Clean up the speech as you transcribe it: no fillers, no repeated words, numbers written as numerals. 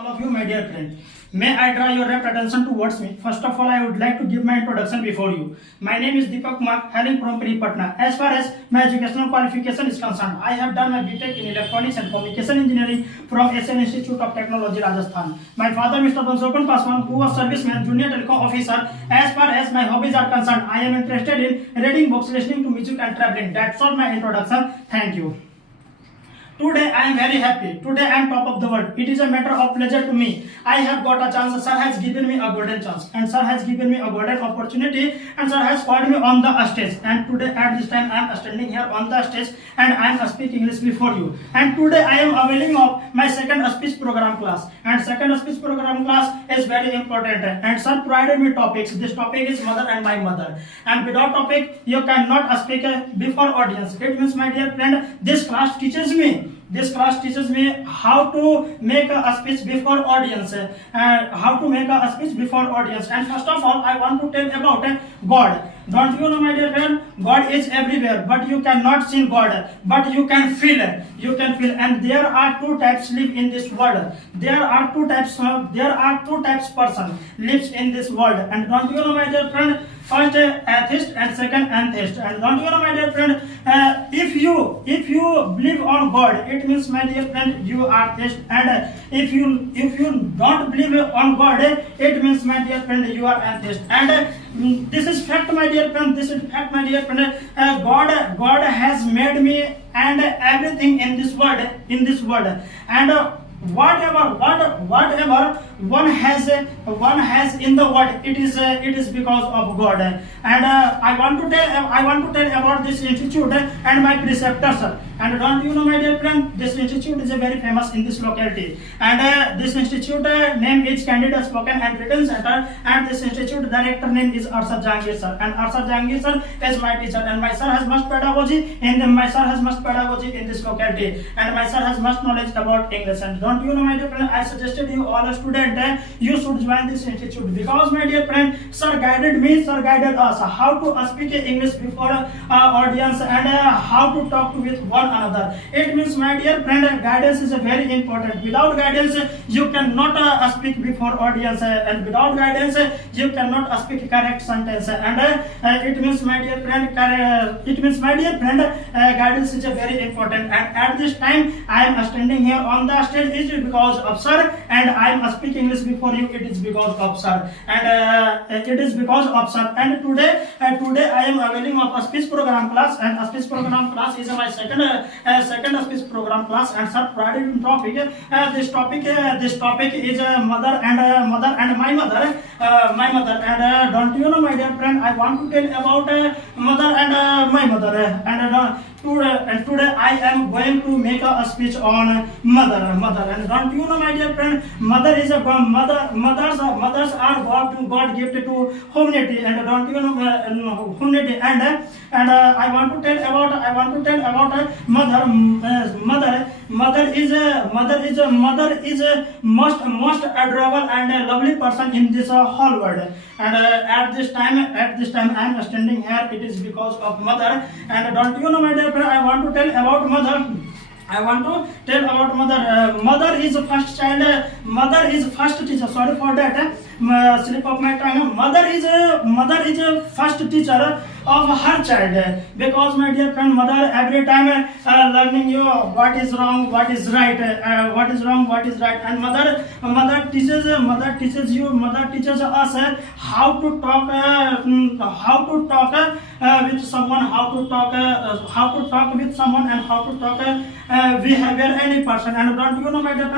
All of you, my dear friend, may I draw your rapt attention towards me. First of all, I would like to give my introduction before you. My name is Deepak Kumar, hailing from Puri, Patna. As far as my educational qualification is concerned, I have done my BTech in Electronics and Communication Engineering from SN Institute of Technology, Rajasthan. My father, Mr. Bansopan Paswan, who was serviceman, junior telecom officer. As far as my hobbies are concerned, I am interested in reading books, listening to music, and traveling. That's all my introduction. Thank you. Today I am very happy. Today I am top of the world. It is a matter of pleasure to me. I have got a chance. Sir has given me a golden chance, and sir has given me a golden opportunity, and sir has called me on the stage. And today at this time I am standing here on the stage, and I am speaking English before you. And today I am availing of my second speech program class. And second speech program class is very important. And sir provided me topics. This topic is mother and my mother. And without topic you cannot speak before audience. It means, my dear friend, this class teaches me. This class teaches me how to make a speech before audience, how to make a speech before audience. And first of all, I want to tell about God. Don't you know, my dear friend, God is everywhere, but you cannot see God, but you can feel. You can feel, and there are two types live in this world. There are two types person lives in this world. And don't you know, my dear friend, first atheist and second atheist. And don't you know, my dear friend, if you believe on God, it means, my dear friend, you are atheist. And if you don't believe on God, it means, my dear friend, you are atheist. And this is fact, my dear friend. This is fact, my dear friend. God has made me and everything in this world. And whatever one has in the world, it is because of God. And I want to tell about this institute and my preceptors. And don't you know, my dear friend, this institute is very famous in this locality. And this institute name is Candid Spoken and Written Center. And this institute director name is Arshad Jahangir sir. And Arshad Jahangir sir is my teacher. And my sir has much pedagogy in this locality. And my sir has much knowledge about English. And don't you know, my dear friend, I suggested you all a student, you should join this institute, because, my dear friend, sir guided us how to speak English before audience, and how to talk with one another. It means, my dear friend, guidance is very important. Without guidance you cannot speak before audience, and without guidance you cannot speak correct sentence. And it means, my dear friend, guidance is very important. And at this time I am standing here on the stage is because of sir, and I am speaking English before you, it is because of sir. And and today I am availing of a speech program class. And a speech program class is my second speech program class. And sir provided topic. This topic is mother and my mother. And don't you know, my dear friend, I want to tell about mother and my mother. And today I am going to make a speech on mother. And don't you know, my dear friend, mothers are God gifted to humanity. And don't you know, humanity. And I want to tell about mother. Mother is a most adorable and lovely person in this whole world. And at this time I am standing here, it is because of mother. And don't you know, my dear friend, I want to tell about mother. Mother is first child. Mother is first teacher. Sorry for that. Slip of my tongue. Mother is a first teacher of her child, because, my dear friend, mother every time learning you what is wrong, what is right, and mother teaches us how to talk with someone, how to talk with someone, and how to talk behavior any person. And don't you know, my dear friend,